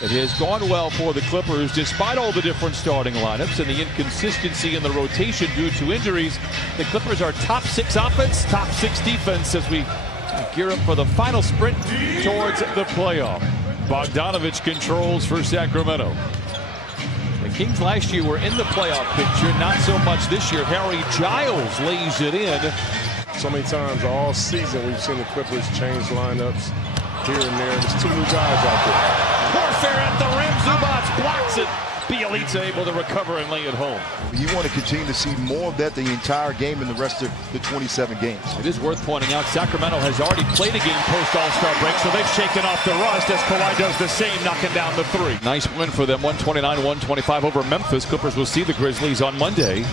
It has gone well for the Clippers despite all the different starting lineups and the inconsistency in the rotation due to injuries. The Clippers are top 6 offense, top 6 defense as we gear up for the final sprint towards the playoff. Bogdanovich controls for Sacramento. The Kings last year were in the playoff picture, not so much this year. Harry Giles lays it in. So many times all season we've seen the Clippers change lineups here and there. There's 2 new guys out there. Warfare at the rim. Zubats blocks it. Bielitsa able to recover and lay it home. You want to continue to see more of that the entire game and the rest of the 27 games. It is worth pointing out Sacramento has already played a game post All-Star break, so they've shaken off the rust as Kawhi does the same, knocking down the 3. Nice win for them, 129-125 over Memphis. Clippers will see the Grizzlies on Monday.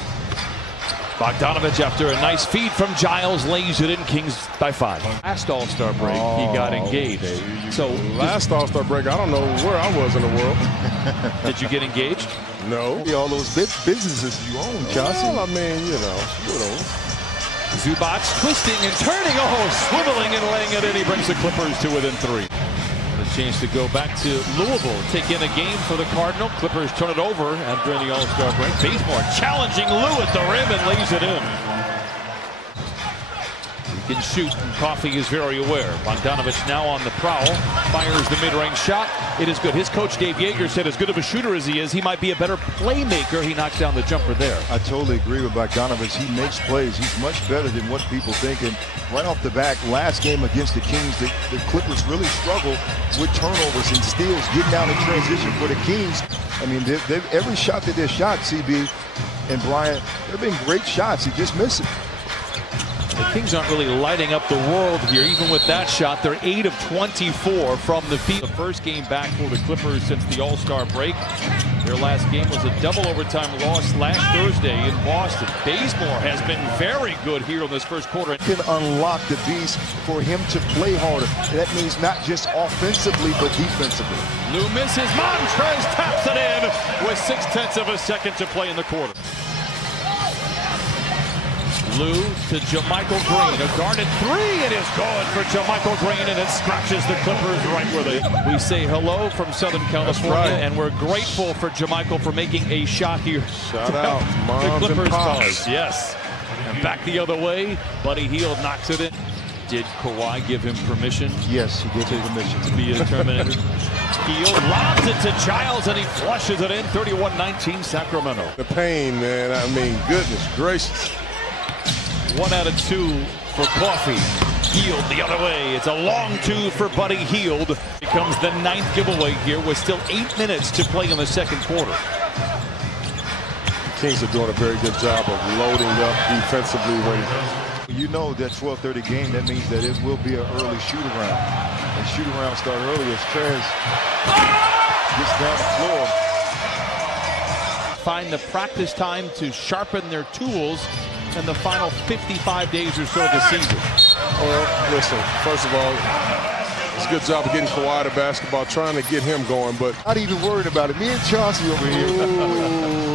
Bogdanovich, after a nice feed from Giles, lays it in. Kings by 5. Last All-Star break, he got engaged. So last All-Star break, I don't know where I was in the world. Did you get engaged? No. All those businesses you own, Chauncey. Well, I mean, you know. Zubats twisting and turning, swiveling and laying it in. He brings the Clippers to within 3. A chance to go back to Louisville, take in a game for the Cardinal. Clippers turn it over after the All-Star break. Bazemore challenging Lou at the rim and lays it in. He can shoot, and Coffey is very aware. Bogdanovich now on the prowl, fires the mid-range shot. It is good. His coach Dave Yeager said as good of a shooter as he is, he might be a better playmaker. He knocked down the jumper there. I totally agree with Bogdanovich. He makes plays. He's much better than what people think. And right off the bat, last game against the Kings, the Clippers really struggle with turnovers and steals, getting out in transition for the Kings. I mean, every shot that they shot, CB and Bryant, they've been great shots. He just missed it. The Kings aren't really lighting up the world here. Even with that shot, they're 8 of 24 from the field. The first game back for the Clippers since the All-Star break. Their last game was a double overtime loss last Thursday in Boston. Bazemore has been very good here in this first quarter. Can unlock the beast for him to play harder. That means not just offensively, but defensively. Lou misses. Montrez taps it in with 0.6 of a second to play in the quarter. Lou to JaMychal Green, a guarded 3, it is good for JaMychal Green, and it scratches the Clippers right where they. We say hello from Southern California, right. And we're grateful for JaMychal for making a shot here. Shout out, moms the Clippers and pops. cause. Yes, and back the other way, Buddy Hield knocks it in. Did Kawhi give him permission? Yes, he gave him permission to be a Terminator. Hield lobs it to Giles, and he flushes it in. 31-19 Sacramento. The pain, man. I mean, goodness gracious. 1 out of 2 for Coffey. Hield the other way. It's a long 2 for Buddy Hield. Becomes the 9th giveaway here with still 8 minutes to play in the second quarter. The Kings are doing a very good job of loading up defensively. When you know that 12:30 game, that means that it will be an early shoot-around. And shoot-around start early as Trez gets down the floor. Find the practice time to sharpen their tools in the final 55 days or so of the season. Well, listen, first of all, it's a good job of getting Kawhi to basketball, trying to get him going, but not even worried about it. Me and Chauncey over here.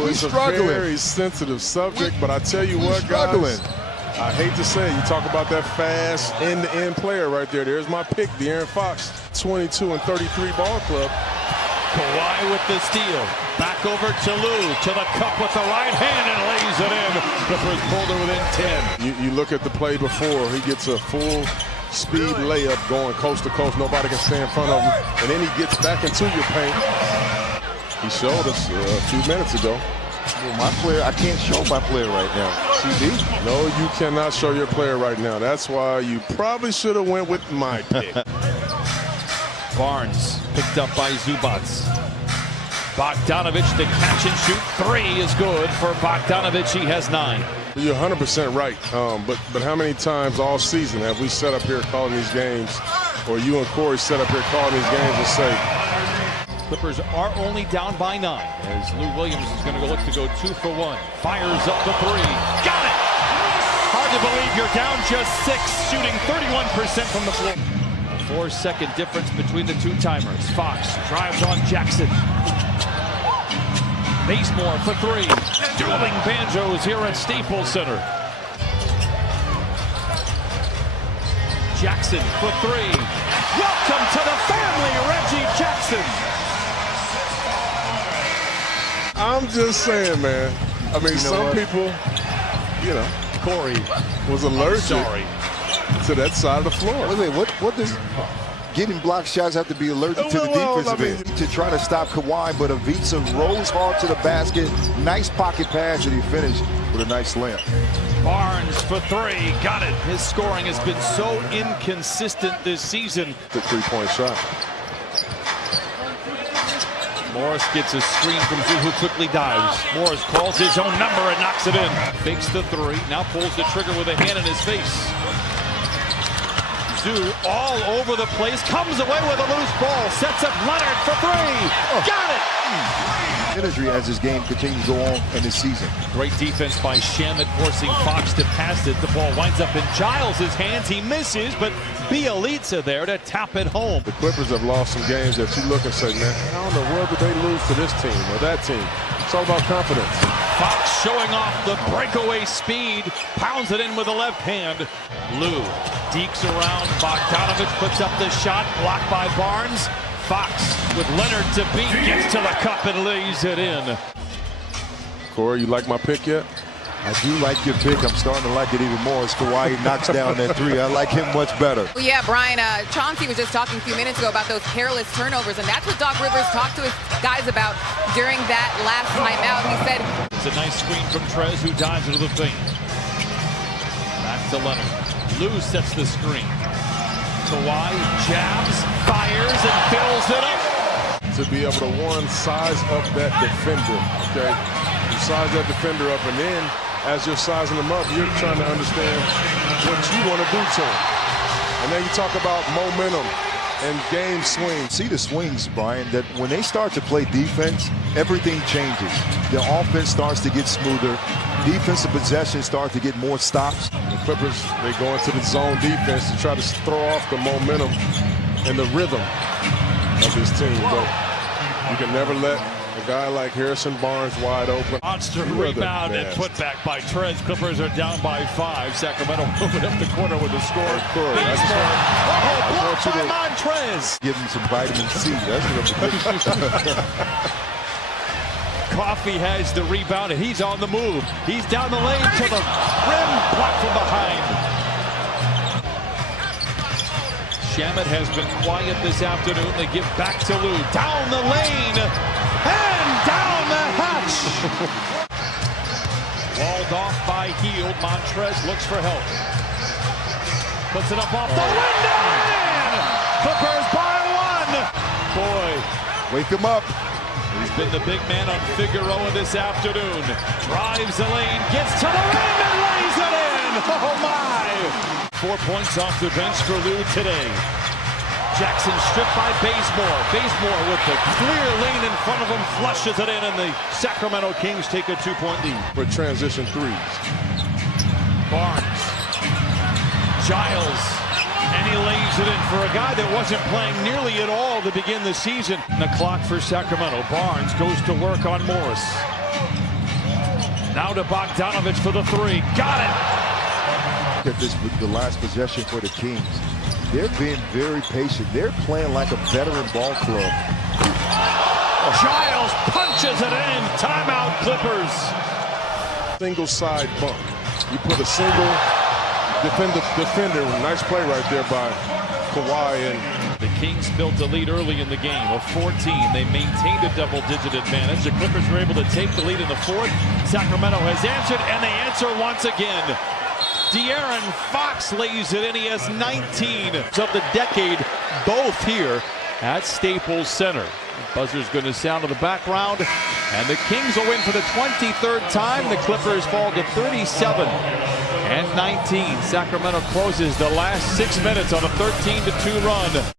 It's struggling. A very sensitive subject, but I tell you what, guys, I hate to say it, you talk about that fast end-to-end player right there. There's my pick, De'Aaron Fox, 22 and 33 ball club. Kawhi with the steal. Back over to Lou, to the cup with the right hand and lays it in. Clippers pulled it within 10. You look at the play before, he gets a full speed layup going coast to coast. Nobody can stay in front of him. And then he gets back into your paint. He showed us a few minutes ago. Well, my player, I can't show my player right now. CD? No, you cannot show your player right now. That's why you probably should have went with my pick. Barnes picked up by Zubats. Bogdanovich to catch and shoot 3 is good for Bogdanovich. He has 9. You're 100% right. But how many times all season have we sat up here calling these games, or you and Corey sat up here calling these games and say, Clippers are only down by 9 as Lou Williams is going to look to go 2 for 1. Fires up the 3. Got it! Hard to believe you're down just 6, shooting 31% from the floor. 4-second difference between the 2 timers. Fox drives on Jackson. Bazemore for 3. Dueling banjos here at Staples Center. Jackson for 3. Welcome to the family, Reggie Jackson. I'm just saying, man. I mean, some people, you know, Corey was allergic to that side of the floor. Wait, what does getting block shots have to be allergic to the defensive end? To try to stop Kawhi, but Avitsa rolls hard to the basket. Nice pocket pass, and he finished with a nice slam. Barnes for three, got it. His scoring has been so inconsistent this season. The three-point shot. Morris gets a screen from Zoo, who quickly dives. Morris calls his own number and knocks it in. Fakes the three, now pulls the trigger with a hand in his face. Zoo all over the place, comes away with a loose ball, sets up Leonard for three. Got it! Energy as his game continues to go on in this season. Great defense by Shamet, forcing Fox to pass it. The ball winds up in Giles' hands. He misses, but Bielitsa there to tap it home. The Clippers have lost some games that you look and say, man, how in the world did they lose to this team or that team? It's all about confidence. Fox showing off the breakaway speed, pounds it in with the left hand. Lou dekes around. Bogdanovich puts up the shot, blocked by Barnes. Fox with Leonard to beat, gets to the cup and lays it in. Corey, you like my pick yet? I do like your pick. I'm starting to like it even more as Kawhi knocks down that three. I like him much better. Well, yeah, Brian, Chauncey was just talking a few minutes ago about those careless turnovers, and that's what Doc Rivers talked to his guys about during that last timeout. He said, it's a nice screen from Trez, who dives into the paint. Back to Leonard. Lou sets the screen. Kawhi jabs, fires, and fills it up. To be able to, one, size up that defender, okay? You size that defender up, and then as you're sizing them up, you're trying to understand what you want to do to them. And then you talk about momentum and game swings. See the swings, Brian, that when they start to play defense, everything changes. The offense starts to get smoother. Defensive possession starts to get more stops. The Clippers, they go into the zone defense to try to throw off the momentum and the rhythm of this team. But you can never let a guy like Harrison Barnes wide open. Monster rebound and put back by Trez. Clippers are down by 5. Sacramento moving up the corner with the score. Blocked by Montrez. Give him some vitamin C. That's what I'm Coffee has the rebound, and he's on the move. He's down the lane to the rim, blocked from behind. Shamet has been quiet this afternoon. They give back to Lou. Down the lane, and down the hatch. Walled off by Hield. Montrez looks for help. Puts it up off the window, and Clippers by 1. Boy. Wake him up. He's been the big man on Figueroa this afternoon. Drives the lane, gets to the rim, and lays it in. Oh, my. 4 points off the bench for Lou today. Jackson stripped by Bazemore. Bazemore with the clear lane in front of him, flushes it in, and the Sacramento Kings take a 2-point lead. For transition threes. Barnes. Giles. And he lays it in for a guy that wasn't playing nearly at all to begin the season. The clock for Sacramento. Barnes goes to work on Morris. Now to Bogdanovich for the three. Got it! Look at this, the last possession for the Kings. They're being very patient. They're playing like a veteran ball club. Giles punches it in. Timeout, Clippers. Single side bump. You put a single defender. Nice play right there by Kawhi. And the Kings built a lead early in the game of 14. They maintained a double-digit advantage. The Clippers were able to take the lead in the fourth. Sacramento has answered, and they answer once again. De'Aaron Fox lays it in. He has 19 of the decade, both here at Staples Center. The buzzer's going to sound in the background, and the Kings will win for the 23rd time. The Clippers fall to 37 and 19. Sacramento closes the last 6 minutes on a 13-2 run.